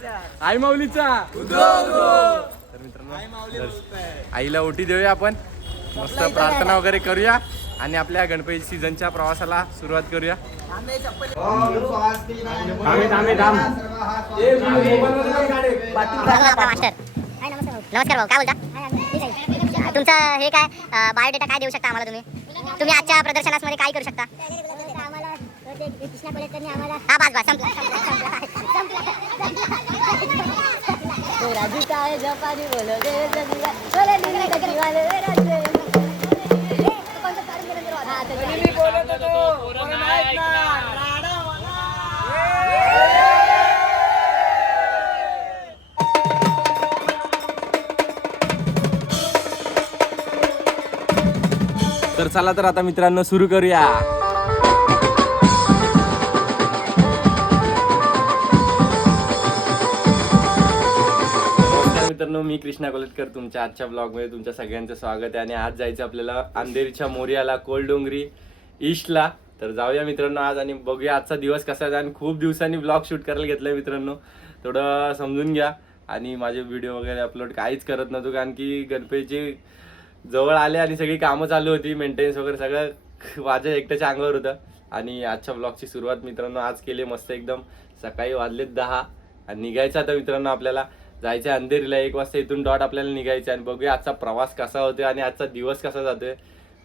आई माऊलीचा तर मित्रांनो आईला ओटी देऊया आपण, मस्त प्रार्थना वगैरे करूया आणि आपल्या गणपती सीझनच्या प्रवासाला सुरुवात करूया. नमस्कार भाऊ, काय बोलता? तुमचं हे काय बायोडेटा काय देऊ शकता आम्हाला तुम्ही? तुम्ही आजच्या प्रदर्शनामध्ये काय करू शकता? हा बस बस संपला. तर चला तर आता मित्रांनो सुरू करूया. मित्रांनो मी कृष्णा कोलटकर तुमच्या आजच्या ब्लॉगमध्ये तुमच्या सगळ्यांचं स्वागत आहे. आणि आज जायचं आपल्याला अंधेरीच्या मोर्याला, कोलडोंगरी ईस्टला. तर जाऊया मित्रांनो आज आणि बघूया आजचा दिवस कसा आहे. आणि खूप दिवसांनी ब्लॉग शूट करायला घेतलाय मित्रांनो, थोडं समजून घ्या. आणि माझे व्हिडिओ वगैरे अपलोड काहीच करत नव्हतो कारण की गणपतीची जवळ आले आणि सगळी कामं चालू होती, मेंटेनन्स वगैरे सगळं माझ्या एकट्याच्या अंगावर होतं. आणि आजच्या ब्लॉगची सुरुवात मित्रांनो आज केली मस्त एकदम. सकाळी वाजलेत 10 आणि निघायचं आता मित्रांनो आपल्याला जायचं अंधेरीला. 1 वाजता इथून डॉट आपल्याला निघायचं आणि बघूया आजचा प्रवास कसा होतोय आणि आजचा दिवस कसा जातोय.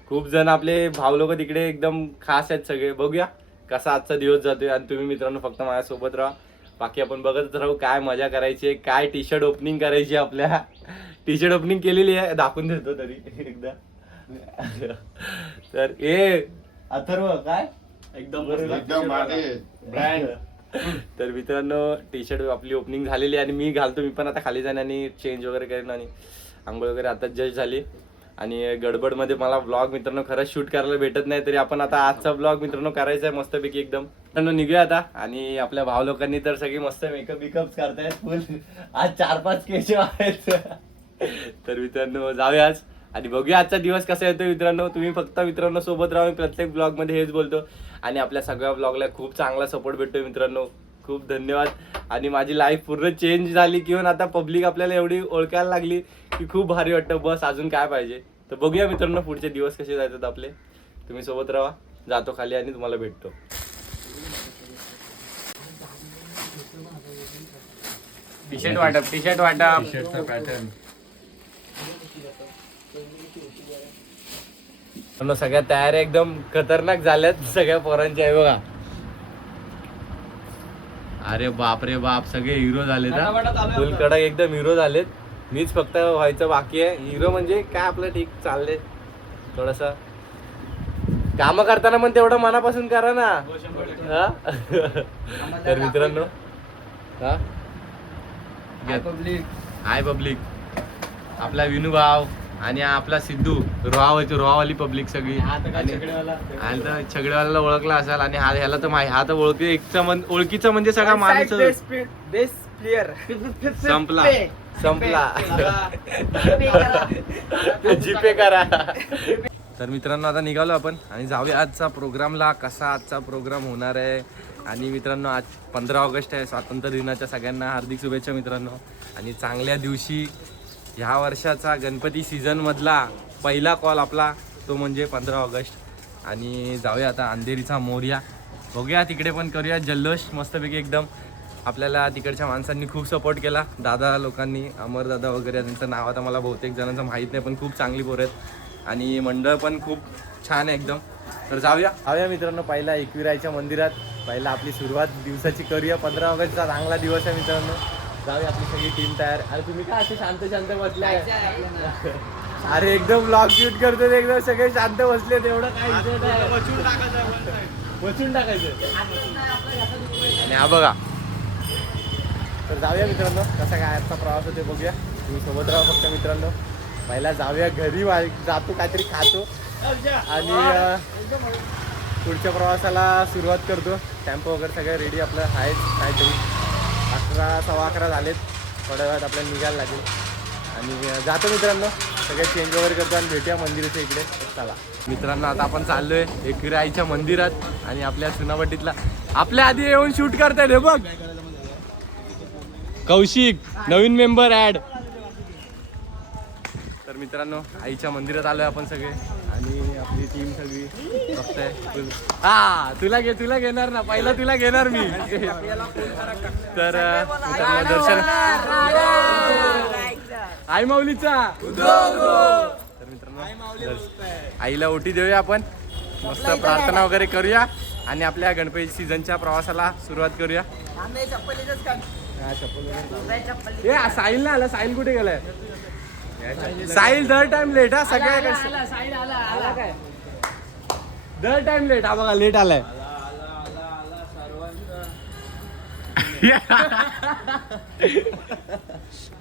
खूप जण आपले भाऊ लोक तिकडे एकदम खास आहेत सगळे. बघूया कसा आजचा दिवस जातोय आणि तुम्ही मित्रांनो फक्त माझ्यासोबत राहा. बाकी आपण बघत राहू काय मजा करायची, काय टी शर्ट ओपनिंग करायची. आपल्या टी शर्ट ओपनिंग केलेली आहे, दाखवून देतो तरी एकदा. तर अथर्व काय एकदम ब्रँड. तर मित्रांनो टी शर्ट आपली ओपनिंग झालेली आहे आणि मी घालतो. मी पण आता खाली जाणे आणि चेंज वगैरे करेन आणि आंघोळ वगैरे आता जस्ट झाली. आणि गडबडमध्ये मला ब्लॉग मित्रांनो खरंच शूट करायला भेटत नाही, तरी आपण आता आजचा ब्लॉग मित्रांनो करायचा आहे मस्तपैकी एकदम. मित्रांनो निघूया आता. आणि आपल्या भाव लोकांनी तर सगळी मस्त मेकअप बिकअप करतायत फुल. आज 4-5 केशव आहेत. तर मित्रांनो जाऊया आज आणि बघूया आजचा दिवस कसा येतो मित्रांनो. तुम्ही फक्त मित्रांनो सोबत राहा. मी प्रत्येक ब्लॉग मध्ये हेच बोलतो आणि आपल्या सगळ्या ब्लॉगला खूप चांगला सपोर्ट भेटतोय मित्रांनो. खूप धन्यवाद. आणि माझी लाईफ पूर्ण चेंज झाली किंवा आता पब्लिक आपल्याला एवढी ओळखायला लागली की खूप भारी वाटतं. बस अजून काय पाहिजे. तर बघूया मित्रांनो पुढचे दिवस कसे जातात आपले. तुम्ही सोबत राहा. जातो खाली आणि तुम्हाला भेटतो. टी शर्ट वाटप टी शर्टचा पॅटर्न सगळ्या तयाऱ्या एकदम खतरनाक झाल्यात सगळ्या पोरांच्या. आहे बघा. अरे बाप रे बाप सगळे हिरो झालेत. फुल कडक एकदम हिरो झालेत. मीच फक्त व्हायचं बाकी आहे. हिरो म्हणजे काय आपलं ठीक चाललंय. थोडस काम करताना पण तेवढं मनापासून करा ना. तर मित्रांनो हाय पब्लिक, आपला विनू भाव आणि आपला सिद्धू रोहावाली पब्लिक सगळी. आणि छगडेवाला ओळखला असाल. आणि ह्याला तर हा तर ओळखीचं म्हणजे सगळा माणूस संपला जीपे करा. तर मित्रांनो आता निघालो आपण आणि जाऊया आजचा प्रोग्रामला. कसा आजचा प्रोग्राम होणार आहे. आणि मित्रांनो आज 15 ऑगस्ट आहे, स्वातंत्र्य दिनाच्या सगळ्यांना हार्दिक शुभेच्छा मित्रांनो. आणि चांगल्या दिवशी ह्या वर्षाचा गणपती सीझन मधला पहिला कॉल आपला तो म्हणजे 15 ऑगस्ट. आणि जाऊया आता अंधेरीचा मोर्या. बघूया तिकडे पण करूया जल्लोष मस्तपैकी एकदम. आपल्याला तिकडच्या माणसांनी खूप सपोर्ट केला, दादा लोकांनी, अमरदादा वगैरे. त्यांचं नाव आता मला बहुतेक जणांचं माहीत नाही पण खूप चांगली पोरं आहेत आणि मंडळ पण खूप छान आहे एकदम. तर जाऊया मित्रांनो पहिला एकविरायच्या मंदिरात. पहिला आपली सुरुवात दिवसाची करूया. 15 ऑगस्टचा चांगला दिवस आहे मित्रांनो. जाऊया आपली सगळी टीम तयार. अरे तुम्ही काय असे शांत बसले. अरे एकदम ब्लॉग शूट करतो एकदम सगळे शांत बसले. तेवढं काय वचून टाकायचं. आणि हा बघा. तर जाऊया मित्रांनो कसा काय आजचा प्रवास होते बघूया. तुम्ही सोबत राहा फक्त मित्रांनो. पहिला जाऊया घरी, जातो काहीतरी खातो आणि पुढच्या प्रवासाला सुरुवात करतो. टेम्पो वगैरे सगळं रेडी आपलं आहेच. काहीतरी 11-11:15 झालेत. थोड्या वेळात आपल्याला निघायला लागेल आणि जातो मित्रांनो. सगळे चेंज वगैरे करतो आणि भेटूया मंदिराच्या इकडे. चला मित्रांनो आता आपण चाललोय एकविरा आईच्या मंदिरात आणि आपल्या सुनावटीतला आपल्या आधी येऊन शूट करतायत. हे बघ कौशिक नवीन मेंबर ऍड. तर मित्रांनो आईच्या मंदिरात आलोय आपण सगळे आणि आपली टीम सगळी बघताय. हा तुला घेणार ना, पहिला तुला घेणार मी. तर मित्रांनो दर्शन आई माऊलीचा. तर मित्रांनो आईला ओटी देऊया आपण, मस्त प्रार्थना वगैरे करूया आणि आपल्या गणपती सीझनच्या प्रवासाला सुरुवात करूया. साहिल ना आला, साहिल कुठे गेलाय? साहिल दर टाइम लेट हा, सगळ्या दर टाइम लेट. हा बघा लेट आलाय.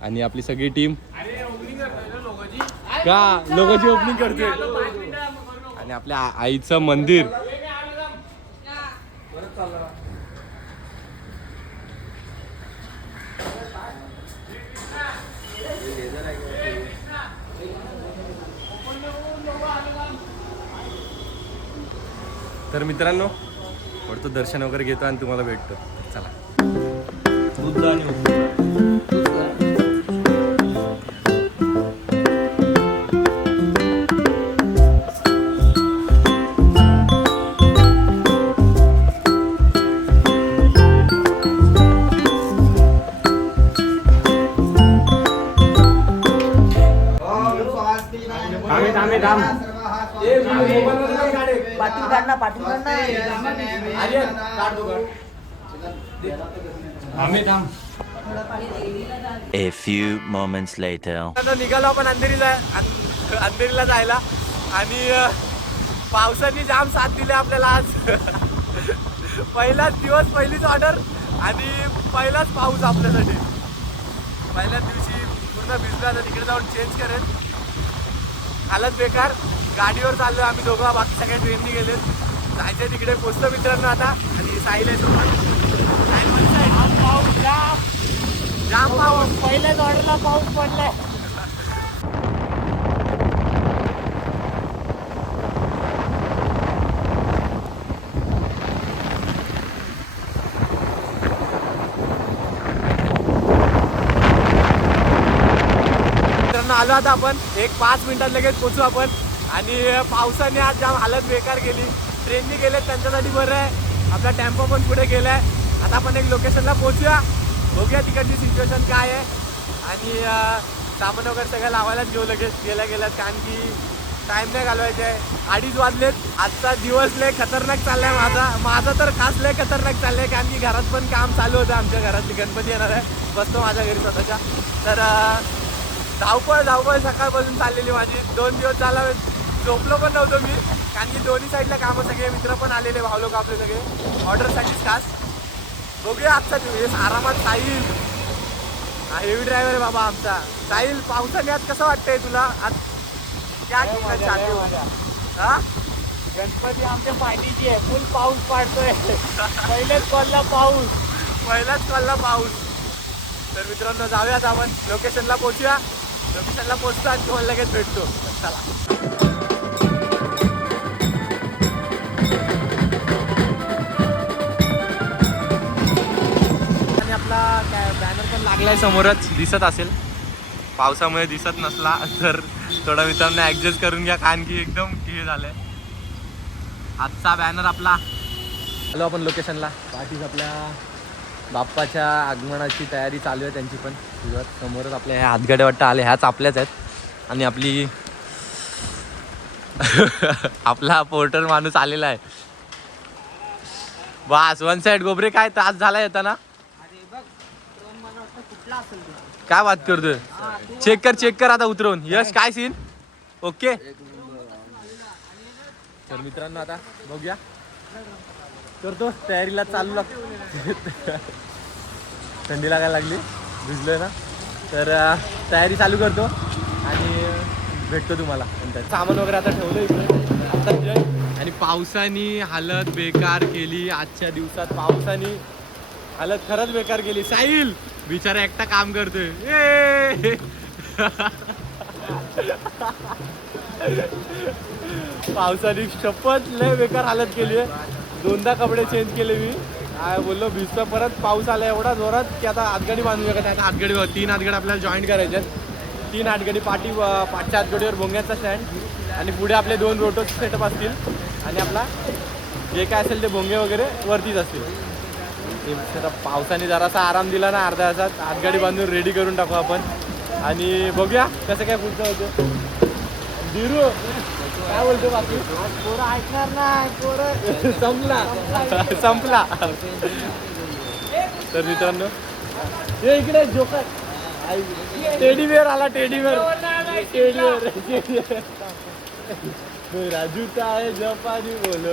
आणि आपली सगळी टीम का लोकांची ओपनिंग करते. आणि आपल्या आईचं मंदिर. तर मित्रांनो वरतो दर्शन वगैरे घेतो आणि तुम्हाला भेटतो. चला. A few moments later. निघालो आपण अंधेरीला जायला आणि पावसाने जाम साथ दिली आपल्याला आज. पहिलाच दिवस, पहिलीच ऑर्डर आणि पहिलाच पाऊस आपल्यासाठी. पहिल्याच दिवशी पूर्ण भिजला, तर तिकडे जाऊन चेंज करेल. हालत बेकार. गाडीवर चाललो आम्ही दोघं, बाकी सगळ्या ट्रेननी गेले. जायचं तिकडे पोचतो मित्रांनो आता. आणि साहिल आहे सोबत. जाम पाऊस, पहिल्याच ऑर्डरला पाऊस पडलाय. आलो आता आपण 1-5 मिनिटात लगेच पोचू आपण. आणि पावसाने आज जाम हालत बेकार गेली. ट्रेननी गेले त्यांच्यासाठी बरं आहे, आपला टेम्पो पण पुढे गेलाय. आता आपण एक लोकेशनला पोहोचूया, बघूया तिकडची सिच्युएशन काय आहे. आणि सामान वगैरे सगळं लावायलाच घेऊ लगेच गेल्यात, कारण की टाईम नाही घालवायचा आहे. 2:30 वाजलेत. आजचा दिवस लय खतरनाक चाललाय माझा तर खास लय खतरनाक चाललंय, कारण की घरात पण काम चालू होतं. आमच्या घरातली गणपती येणार आहे, बसतो माझ्या घरी स्वतःच्या. तर धावपळ सकाळपासून चाललेली माझी. 2 दिवस झाला झोपलो पण नव्हतो मी, कारण की दोन्ही साईडला कामं. सगळे मित्र पण आलेले, भाऊ लोक आपले सगळे ऑर्डरसाठीच खास. बघूया आजचा दिवस आरामात. साहिल हेवी ड्रायव्हर आहे बाबा आमचा. साहिल, पावसाने आज कसं वाटतंय तुला? आज क्या हा गणपती आमच्या पाठीची आहे, फुल पाऊस पडतोय. पहिल्याच कॉलला पाऊस. तर मित्रांनो जाऊयात आपण लोकेशनला पोहोचूया. लोकेशनला पोहोचतो आणि तुम्हाला लगेच भेटतो. चला. आणि आपला काय बॅनर पण लागलाय समोरच, दिसत असेल. पावसामुळे दिसत नसला तर थोडा मित्रांनो ऍडजस्ट करून घ्या, कारण की एकदम हे झालंय. आजचा बॅनर आपला. आलो आपण लोकेशनला. पाठीच आपल्या बाप्पाच्या आगमनाची तयारी चालू आहे त्यांची पण. समोरच आपल्या ह्या हातगाड्या वाटतं आले, ह्याच आपल्याच आहेत. आणि आपली आपला पोर्टर माणूस आलेला आहे. बस 1 साइड. गोबरे काय त्रास झाला येताना? काय बात करतोय? चेक कर आता उतरवून. यश काय सीन? ओके. तर मित्रांनो आता बघूया, करतो तयारीला चालू लागतो. थंडी लागायला लागली, भिजलोय ना, तर तयारी चालू करतो आणि भेटतो तुम्हाला नंतर. सामान वगैरे आता ठेवलं इकडे. आणि पावसाने हालत बेकार केली आजच्या दिवसात. पावसाने हालत खरंच बेकार केली. साहिल बिचारा एकटा काम करतोय. पावसाने शपथ लय बेकार हालत केली आहे. 2दा कपडे चेंज केले मी. काय बोललो भिजतो परत पाऊस आला एवढा जोरात की आता हातगाडी बांधू शकत आता हातगाडी 3 हातगाडी आपल्याला जॉईन करायचे आहेत 3 हातगाडी पाठच्या हातगाडीवर भोंग्याचा स्टँड आणि पुढे आपले 2 रोटो सेटअप असतील आणि आपला जे काय असेल ते भोंगे वगैरे वरतीच असतील. पावसाने जरासा आराम दिला ना अर्ध्या तासात हातगाडी बांधून रेडी करून टाकू आपण आणि बघूया कसं काय पुढचं होतं. दिरू काय बोलतो बाकी पोरं ऐकणार नाही पोरं संपला. तर मित्रांनो हे इकडे जोकर टेडी बेअर आला टेडी बेअर राजू काय जपानी बोलो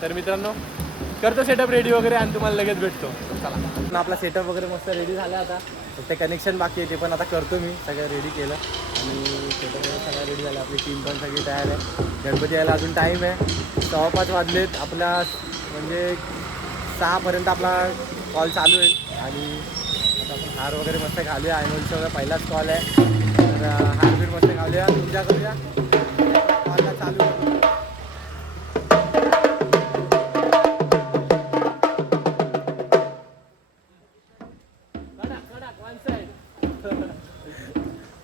तर मित्रांनो करतो सेटअप रेडी वगैरे आणि तुम्हाला लगेच भेटतो. चला आपला सेटअप वगैरे मस्त रेडी झाला आता फक्त कनेक्शन बाकी आहे ते पण आता करतो मी सगळं रेडी केलं आणि सेटअप वगैरे सगळं रेडी झालं. आपली टीम पण सगळी तयार आहे. गणपती यायला अजून टाईम आहे 5:15 वाजलेत. आपला म्हणजे 6 पर्यंत आपला कॉल चालू होईल आणि आता आपण हार वगैरे मस्त घालूया. ॲन्युअलचा वगैरे पहिलाच कॉल आहे तर हार बीर मस्त घालूया तुमच्या करूया कॉलला चालू करू.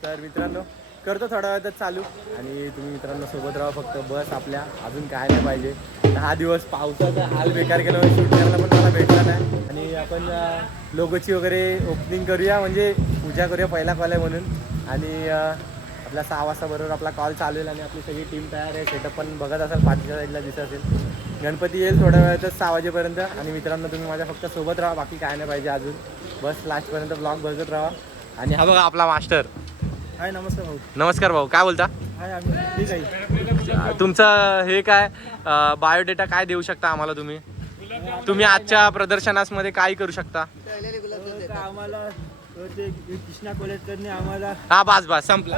तर मित्रांनो करतो थोड्या वेळातच चालू आणि तुम्ही मित्रांनो सोबत राहा फक्त बस आपल्या अजून काय नाही पाहिजे. 10 दिवस पावसाचा हाल बेकार केल्यामुळे शूट करायला पण मला भेटला नाही आणि आपण लोगोची वगैरे ओपनिंग करूया म्हणजे पूजा करूया पहिला कॉल आहे म्हणून आणि आपला 6 वाजता बरोबर आपला कॉल चालू होईल आणि आपली सगळी टीम तयार आहे. सेटअप पण बघत असाल पाठच्या साईडला दिसत असेल. गणपती येईल थोड्या वेळातच 6 वाजेपर्यंत आणि मित्रांनो तुम्ही माझ्या फक्त सोबत राहा बाकी काय नाही पाहिजे अजून बस लास्टपर्यंत ब्लॉग बघत राहा. आणि हा बघा आपला मास्टर. हाय नमस्कार भाऊ. नमस्कार भाऊ काय बोलता. हाय आम्ही ठीक आहे. तुमचं हे काय बायोडेटा काय देऊ शकता आम्हाला तुम्ही आजच्या प्रदर्शनामध्ये काय करू शकता. आम्हाला ते कृष्णा कॉलेजकडने आम्हाला हा बस संपला.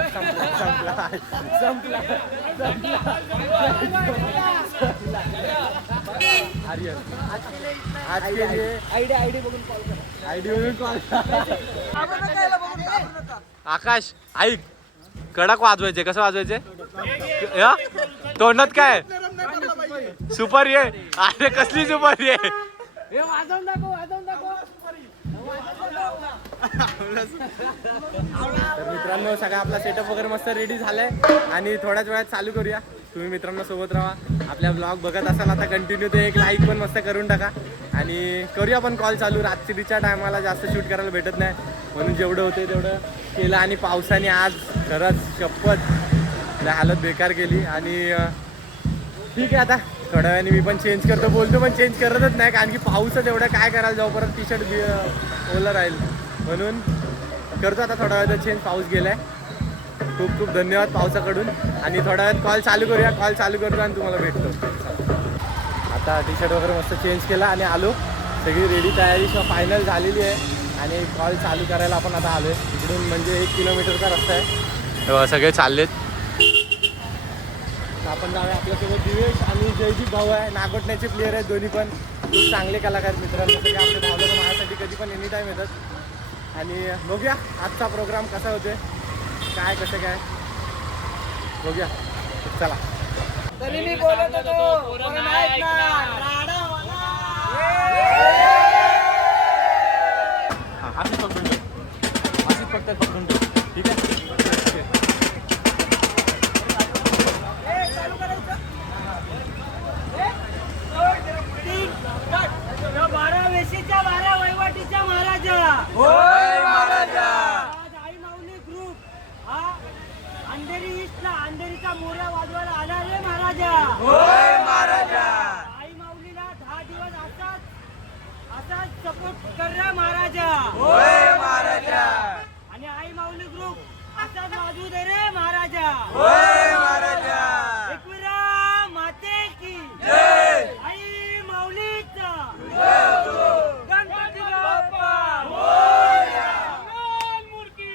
आयडी बघून कॉल करा. आयडी वरून कॉल. आकाश ऐक कडक वाजवायचे कसं वाजवायचे तोंडात काय सुपारी आहे. अरे कसली सुपारी आहे. तर मित्रांनो सगळा आपला सेटअप वगैरे मस्त रेडी झालाय आणि थोड्याच वेळात चालू करूया. तुम्ही मित्रांनो सोबत राहा. आपल्या ब्लॉग बघत असाल आता कंटिन्यू ते एक लाईक पण मस्त करून टाका आणि करूया पण कॉल चालू. रात्रीच्या टायमाला जास्त शूट करायला भेटत नाही म्हणून जेवढं होते तेवढं केलं आणि पावसाने आज खरंच शपथ हालत बेकार केली आणि ठीक आहे आता थोड्या वेळाने मी पण चेंज करतो बोलतो पण चेंज करतच नाही कारण की पाऊसच एवढं काय करायला जाऊ परत टी शर्ट ओलं राहील म्हणून करतो आता थोड्या वेळात चेंज. पाऊस गेलाय. खूप खूप धन्यवाद पावसाकडून आणि थोड्या वेळात कॉल चालू करूया. कॉल चालू करतो आणि तुम्हाला भेटतो. आता टी शर्ट वगैरे मस्त चेंज केला आणि आलो. सगळी रेडी तयारी फायनल झालेली आहे आणि कॉल चालू करायला आपण आता आलो आहे. इकडून म्हणजे 1 किलोमीटरचा रस्ता आहे. सगळे चाललेत. आपण जाऊया. आपल्यासोबत दिवेश आणि जयदीप भाऊ आहे. नागोटण्याचे प्लेयर आहेत दोन्ही पण खूप चांगले कलाकार मित्रांनो. सगळे आपले धावलं माझ्यासाठी कधी पण एनी टाईम येतात आणि बघूया आजचा प्रोग्राम कसा होतोय काय कसं काय बघूया. चला तरी मी बोलत होतो असंच फक्त पकडून ठीक आहे. वेशीच्या 12 वहिवाटीच्या महाराजा होय महाराजा. आज आई माऊली ग्रुप हा अंधेरी ईस्टला अंधेरीचा मोऱ्या वाजवायला आला रे महाराजा. होय महाराजा. आई माऊलीला 10 दिवस असाच सपोर्ट कर रे महाराजा. होय महाराजा. आणि आई माऊली ग्रुप असाच वाजवू दे रे महाराजा. होय महाराजा. एकविरा माते की जय. आई माऊलीचा जय. गणपती बाप्पा मोरया. मूर्ती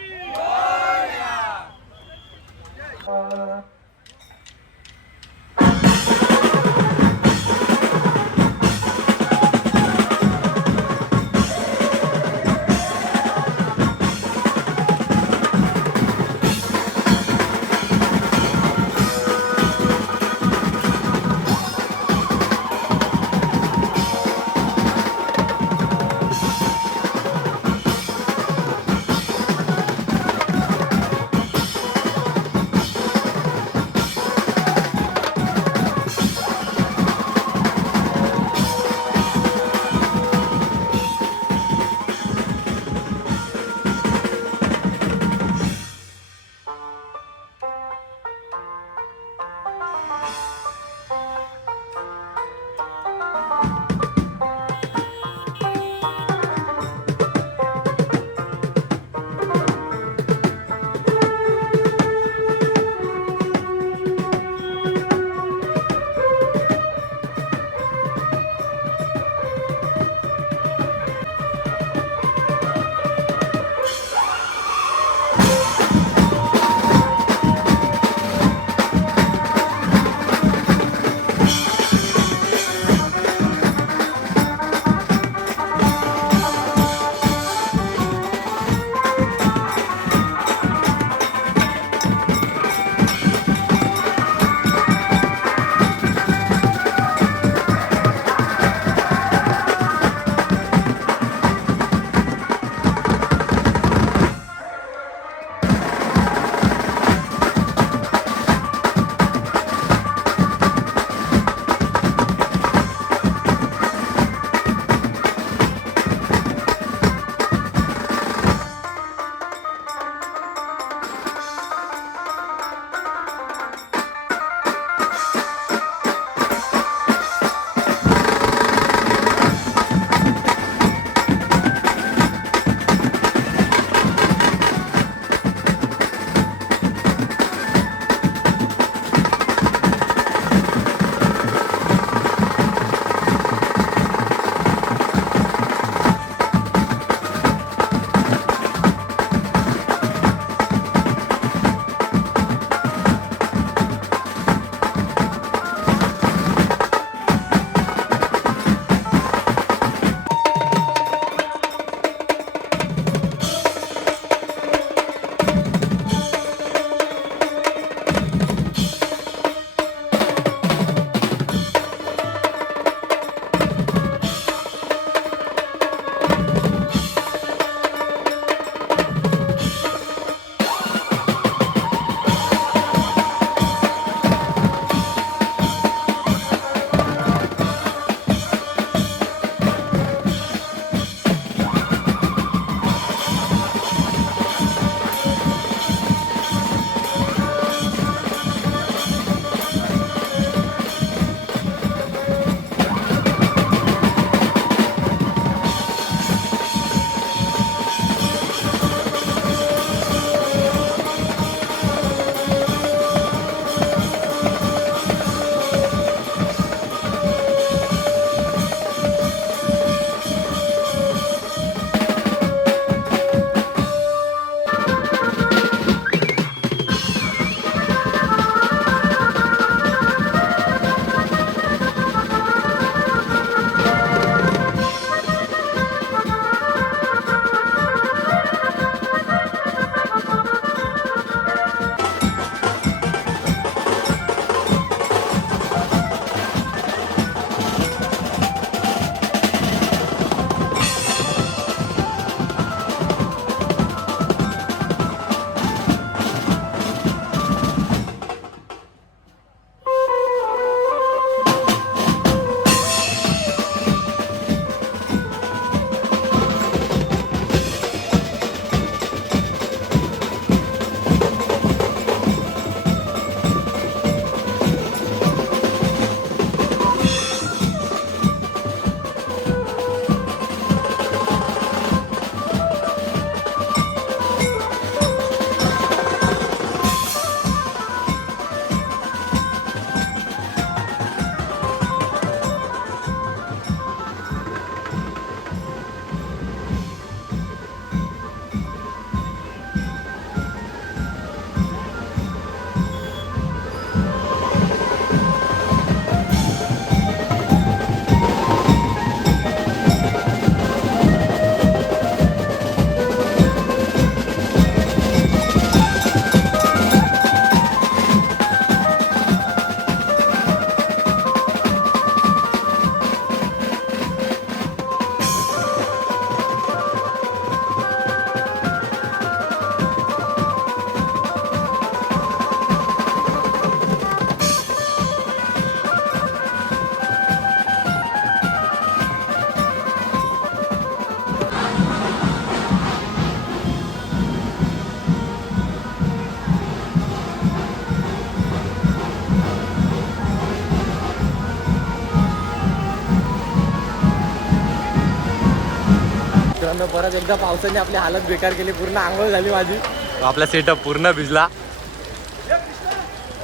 मित्रांनो परत एकदा पावसाने आपली हालत बेकार केली, पूर्ण आंघोळ झाली माझी. आपला सेटअप पूर्ण भिजला.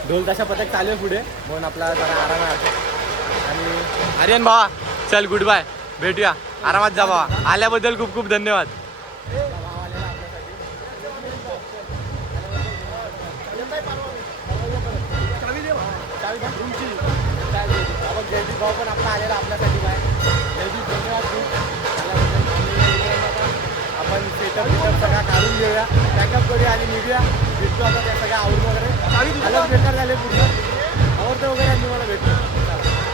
ढोल ताशा पथक चालू आहे पुढे, म्हणून आपला जरा आराम आहे. आणि आर्यन भावा चल गुड बाय, भेटूया, आरामात जा भावा. आल्याबद्दल खूप खूप धन्यवाद. जयदीप भाऊ पण आपला आलेला आपल्यासाठी बाय. जयदीप धन्यवाद खूप आपण सेटअप सगळा काढून घेऊया, पॅकअप करूया आणि निघूया. भेटतो आता त्या सगळ्या आवडून वगैरे अलग बेकार झाले पूर्ण, आवडतं वगैरे आणि मला भेटतो.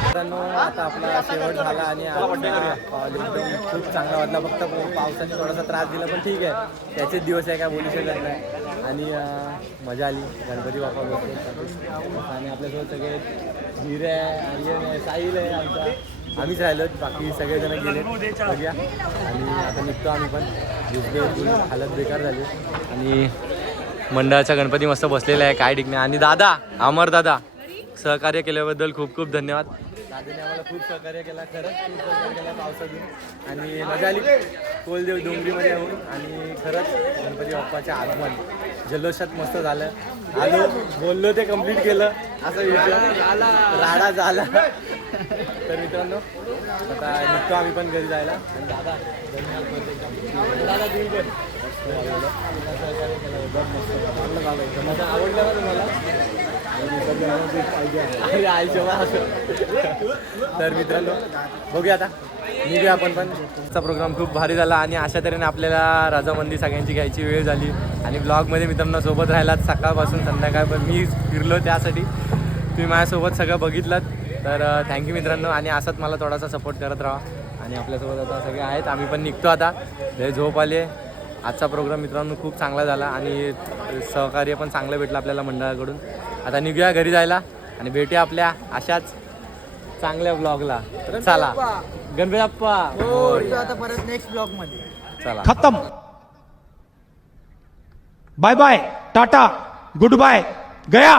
मित्रांनो आता आपला शेवट झाला आणि एकदम खूप चांगला वाटला. फक्त पावसाने थोडासा त्रास दिला पण ठीक आहे, त्याचेच दिवस आहे, काय बोलू शकत नाही. आणि मजा आली. गणपती बाप्पा बसले आणि आपल्यासोबत सगळे धीर आहे, आर्यन आहे, साहिल आहे आमचा, आम्हीच राहिलो, बाकी सगळेजण गेले बघूया. आणि आता निघतो आम्ही पण. भिजले, हालत बेकार झाली. आणि मंडळाचा गणपती मस्त बसलेला आहे, काय ठीक नाही. आणि दादा अमर दादा सहकार्य केल्याबद्दल खूप खूप धन्यवाद. दादाने आम्हाला खूप सहकार्य केला, खरंच खूप सहकार्य केला पावसातून. आणि मजा आली कोलदेव डोंगरीमध्ये येऊन. आणि खरंच गणपती बाप्पाचे आगमन जल्लोषात मस्त झालं. आलो, बोललो ते कंप्लीट केलं, असं विषय राडा झाला. तर मित्रांनो आता निघतो आम्ही पण घरी जायला. आणि दादा धन्यवाद. दादा तुम्ही पण सहकार्य केलं, आवडलं ना तुम्हाला. तर मित्रांनो बघूया आता, निघूया आपण पण. आजचा प्रोग्राम खूप भारी झाला आणि अशा तऱ्हेने आपल्याला रजामंदी सगळ्यांची घ्यायची वेळ झाली. आणि ब्लॉगमध्ये मित्रांनो सोबत राहिलात सकाळपासून संध्याकाळ, पण मी फिरलो त्यासाठी तुम्ही माझ्यासोबत सगळं बघितलं. तर थँक्यू मित्रांनो. आणि असंच मला थोडासा सपोर्ट करत राहा. आणि आपल्यासोबत आता सगळे आहेत, आम्ही पण निघतो आता. लय झोप आले. आजचा प्रोग्राम मित्रांनो खूप चांगला झाला आणि सहकार्य पण चांगलं भेटलं आपल्याला मंडळाकडून. आता निघूया घरी जायला आणि भेटूया आपल्या अशाच चांगल्या ब्लॉगला. चला गणपती बाप्पा आता परत नेक्स्ट ब्लॉग मध्ये. चला खत्म. Bye bye, tata, good bye, गया.